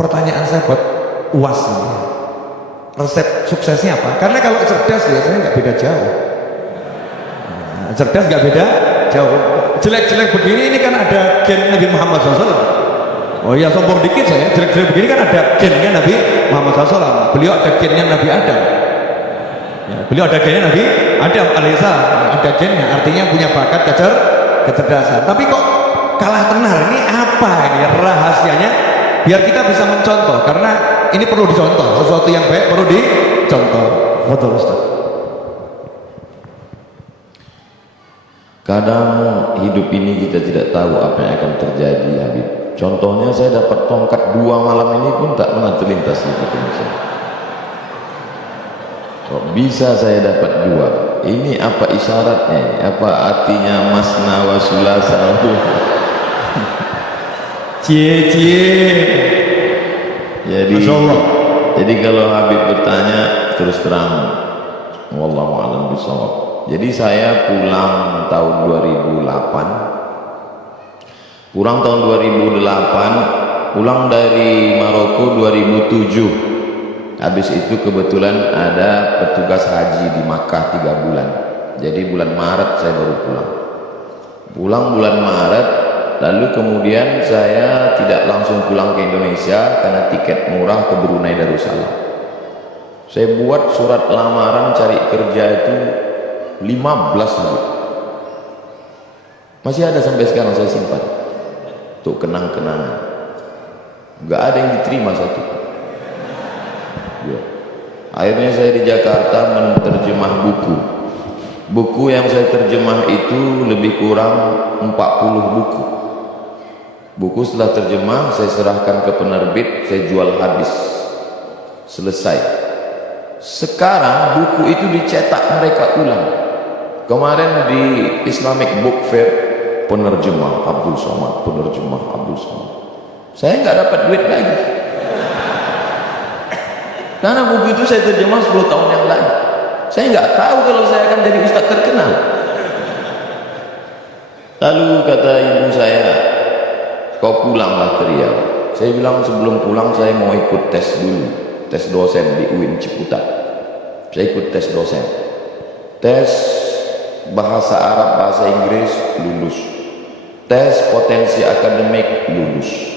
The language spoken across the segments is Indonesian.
pertanyaan saya buat UAS ini. Resep suksesnya apa? Karena kalau cerdas biasanya nggak beda jauh. Nah, cerdas nggak beda jauh. Jelek-jelek begini ini kan ada gen Nabi Muhammad SAW. Oh iya, sombong dikit saya. Jelek-jelek begini kan ada gennya Nabi Muhammad SAW. Beliau ada gennya Nabi Adam. Ya, beliau ada gennya Nabi Adam alaihissalam. Ada gennya, artinya punya bakat kecerdasan. Tapi kok kalah tenar? Ini apa ini rahasianya? Biar kita bisa mencontoh, karena ini perlu dicontoh. Sesuatu yang baik perlu dicontoh. Betul Ustaz. Kadang hidup ini kita tidak tahu apa yang akan terjadi, Habib. Contohnya saya dapat tongkat 2 malam ini pun tak pernah terlintas di pikiran saya. Kok bisa saya dapat 2? Ini apa isyaratnya? Apa artinya masna wa sulasa? Cie. Jadi kalau Habib bertanya terus terang, wallahu a'lam bishawab. Jadi saya pulang tahun 2008. Pulang dari Maroko 2007. Habis itu kebetulan ada petugas haji di Makkah 3 bulan. Jadi bulan Maret saya baru pulang bulan Maret. Lalu kemudian saya tidak langsung pulang ke Indonesia karena tiket murah ke Brunei Darussalam. Saya buat surat lamaran cari kerja itu 15 hari. Masih ada sampai sekarang, saya simpan untuk kenang-kenangan. Gak ada yang diterima satu. Ya. Akhirnya saya di Jakarta menerjemah buku yang saya terjemah itu lebih kurang 40 buku setelah terjemah saya serahkan ke penerbit, saya jual habis, selesai. Sekarang buku itu dicetak mereka ulang. Kemarin di Islamic Book Fair, penerjemah Abdul Somad. Saya nggak dapat duit lagi karena buku itu saya terjemah 10 tahun yang lalu. Saya nggak tahu kalau saya akan jadi ustaz terkenal. Lalu kata ibu saya, kau pulanglah ke Riau. Saya bilang sebelum pulang saya mau ikut tes dulu, tes dosen di UIN Ciputat. Saya ikut tes dosen, tes bahasa Arab, bahasa Inggris, lulus. Tes potensi akademik, lulus.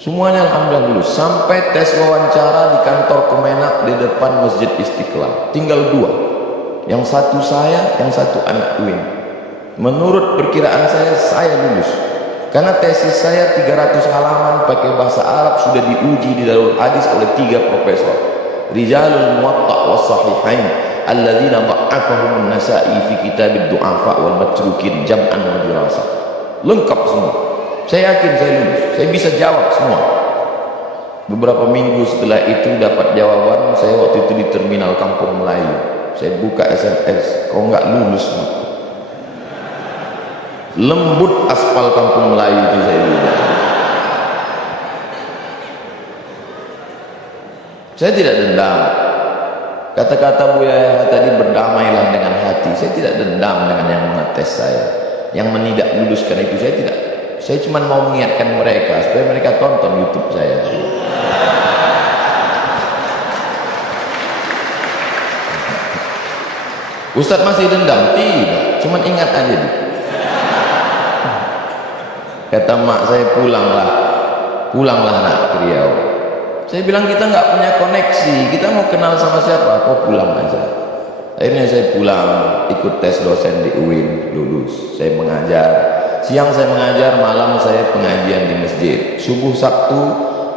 Semuanya alhamdulillah lulus. Sampai tes wawancara di kantor Kemenak di depan Masjid Istiqlal, tinggal 2, yang satu saya, yang satu anak UIN. Menurut perkiraan saya lulus karena tesis saya 300 halaman pakai bahasa Arab, sudah diuji di Darul Hadis oleh 3 profesor. Rijalul Muwatta' was Sahihain alladzina dha'afahum an-Nasa'i fi kitab ad-du'afa wal matrukin jam'an wa dirasa. Lengkap semua. Saya yakin saya lulus, saya bisa jawab semua. Beberapa minggu setelah itu dapat jawaban. Saya waktu itu di terminal Kampung Melayu, saya buka SMS, kau nggak lulus. Lembut aspal Kampung Melayu itu saya bilang. Saya tidak dendam. Kata-kata Buya tadi, berdamailah dengan hati. Saya tidak dendam dengan yang mengetes saya, yang tidak luluskan itu. Saya tidak. Saya cuma mau mengingatkan mereka supaya mereka tonton YouTube saya. Ustadz masih dendam? Tidak, cuma ingat aja deh. Kata mak saya, pulanglah nak ke Riau. Saya bilang kita nggak punya koneksi, kita mau kenal sama siapa? Kau pulang aja. Akhirnya saya pulang, ikut tes dosen di UIN, lulus. Saya mengajar, siang saya mengajar, malam saya pengajian di masjid. Subuh Sabtu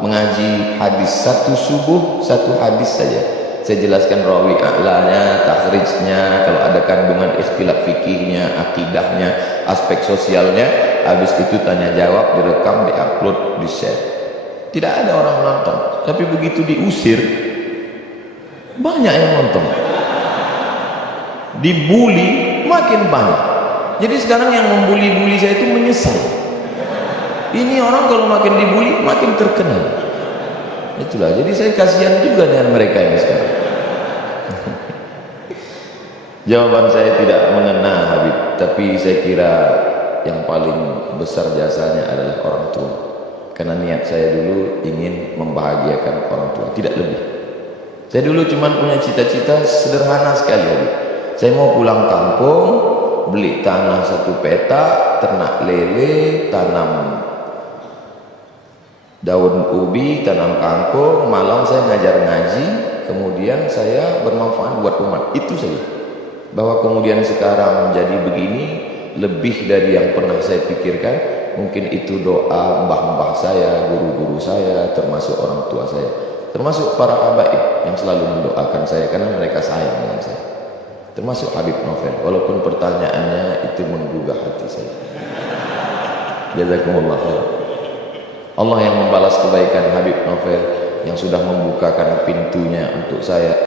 mengaji hadis, 1 subuh 1 hadis saja. Saya jelaskan rawi a'lanya, takhrijnya, kalau ada kandungan istilah fikihnya, akidahnya, aspek sosialnya. Habis itu tanya jawab, direkam, diupload, di-share. Tidak ada orang nonton, tapi begitu diusir banyak yang nonton. Dibully makin banyak. Jadi sekarang yang membuli-buli saya itu menyesal. Ini orang kalau makin dibully makin terkenal. Itulah, jadi saya kasihan juga dengan mereka ini sekarang. Jawaban saya tidak mengena Habib, tapi saya kira yang paling besar jasanya adalah orang tua. karena niat saya dulu ingin membahagiakan orang tua, tidak lebih. Saya dulu cuma punya cita-cita sederhana sekali, Habib. Saya mau pulang kampung, beli tanah 1 petak, ternak lele, tanam daun ubi, tanam kangkung, malam saya ngajar ngaji, kemudian saya bermanfaat buat umat. Itu saja. Bahwa kemudian sekarang menjadi begini lebih dari yang pernah saya pikirkan. Mungkin itu doa mbah-mbah saya, guru-guru saya, termasuk orang tua saya, termasuk para habaib yang selalu mendoakan saya karena mereka sayang dengan saya, termasuk Habib Novel, walaupun pertanyaannya itu menggugah hati saya. Jazakumullah khair. Allah yang membalas kebaikan Habib Novel yang sudah membukakan pintunya untuk saya